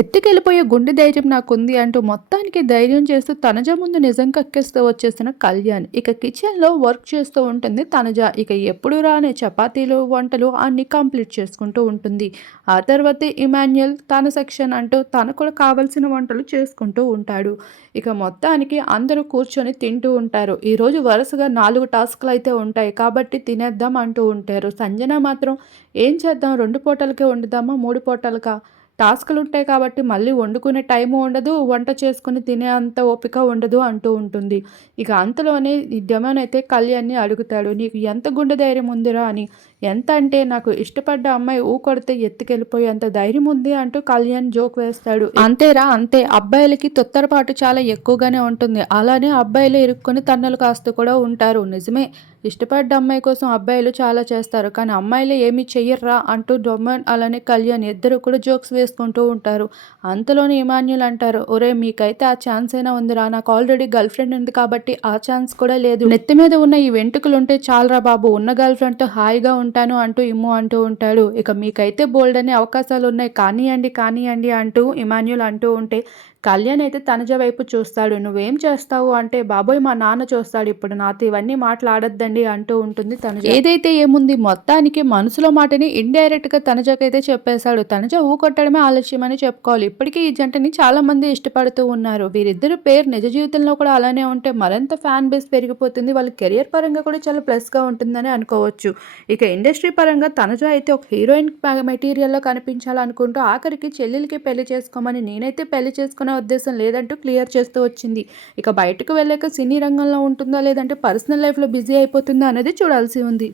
ఎత్తుకెళ్ళిపోయే గుండె ధైర్యం నాకుంది అంటూ మొత్తానికి ధైర్యం చేస్తూ తనజ ముందు నిజం కక్కేస్తూ వచ్చేసిన కళ్యాణ్. ఇక కిచెన్లో వర్క్ చేస్తూ ఉంటుంది తనజ. ఇక ఎప్పుడు రాని చపాతీలు వంటలు అన్ని కంప్లీట్ చేసుకుంటూ ఉంటుంది. ఆ తర్వాత ఇమాన్యుయల్ తన సెక్షన్ అంటూ తనకు కూడా కావలసిన వంటలు చేసుకుంటూ ఉంటాడు. ఇక మొత్తానికి అందరూ కూర్చొని తింటూ ఉంటారు. ఈరోజు వరుసగా నాలుగు టాస్క్లు అయితే ఉంటాయి. కాబట్టి తినేద్దాం అంటూ ఉంటారు. సంజన మాత్రం ఏం చేద్దాం? రెండు పూటలకే వండుదామా? మూడు పూటలకా? టాస్కులు ఉంటాయి కాబట్టి మళ్ళీ వండుకునే టైము ఉండదు వంట చేసుకుని తినే అంత ఓపిక ఉండదు అంటూ ఉంటుంది. ఇక అంతలోనే ఈ డెమోన్ అయితే కళ్యాణ్ని అడుగుతాడు నీకు ఎంత గుండె ధైర్యం ఉందిరా అని. ఎంత అంటే నాకు ఇష్టపడ్డ అమ్మాయి ఊ కొడితే ఎత్తుకెళ్ళిపోయి అంత ధైర్యం ఉంది అంటూ కళ్యాణ్ జోక్ వేస్తాడు. అంతేరా అంతే. అబ్బాయిలకి తొత్తరపాటు చాలా ఎక్కువగానే ఉంటుంది. అలానే అబ్బాయిలు ఇరుక్కుని తన్నులు కాస్తూ కూడా ఉంటారు. నిజమే ఇష్టపడ్డ అమ్మాయి కోసం అబ్బాయిలు చాలా చేస్తారు. కానీ అమ్మాయిలు ఏమీ చెయ్యర్రా అంటూ డొమన్ అలానే కళ్యాణ్ ఇద్దరు కూడా జోక్స్ చేసుకుంటూ ఉంటారు. అంతలోనే ఇమాన్యుల్ అంటారు ఒరే మీకైతే ఆ ఛాన్స్ అయినా ఉందిరా నాకు ఆల్రెడీ గర్ల్ ఫ్రెండ్ ఉంది కాబట్టి ఆ ఛాన్స్ కూడా లేదు. నెత్తి మీద ఉన్న ఈ వెంట్రుకలు ఉంటే చాలరా బాబు ఉన్న గర్ల్ ఫ్రెండ్తో హాయిగా ఉంటాను అంటూ ఇమ్ము అంటూ ఉంటాడు. ఇక మీకైతే బోల్డ్ అనే అవకాశాలు ఉన్నాయి. కానివ్వండి కానివ్వండి అంటూ ఇమాన్యుల్ అంటూ ఉంటే కళ్యాణ్ అయితే తనజ వైపు చూస్తాడు. నువ్వేం చేస్తావు అంటే బాబోయ్ మా నాన్న చూస్తాడు ఇప్పుడు నాతో ఇవన్నీ మాట్లాడొద్దండి అంటూ ఉంటుంది తనుజ. ఏదైతే ఏముంది మొత్తానికి మనసులో మాటని ఇండైరెక్ట్గా తనజకైతే చెప్పేశాడు. తనజ ఊకొట్టడమే ఆలస్యమని చెప్పుకోవాలి. ఇప్పటికీ ఈ జంటని చాలామంది ఇష్టపడుతూ ఉన్నారు. వీరిద్దరు పేరు నిజ జీవితంలో కూడా అలానే ఉంటే మరింత ఫ్యాన్ బేస్ పెరిగిపోతుంది. వాళ్ళ కెరియర్ పరంగా కూడా చాలా ప్లస్గా ఉంటుందని అనుకోవచ్చు. ఇక ఇండస్ట్రీ పరంగా తనజ అయితే ఒక హీరోయిన్ మెటీరియల్లో కనిపించాలనుకుంటూ ఆఖరికి చెల్లెలకి పెళ్ళి చేసుకోమని నేనైతే పెళ్ళి చేసుకునే ఉద్దేశం లేదంటూ క్లియర్ చేస్తూ వచ్చింది. ఇక బయటకు వెళ్ళాక సినీ రంగంలో ఉంటుందా లేదంటే పర్సనల్ లైఫ్లో బిజీ అయిపోతుందా అనేది చూడాల్సి ఉంది.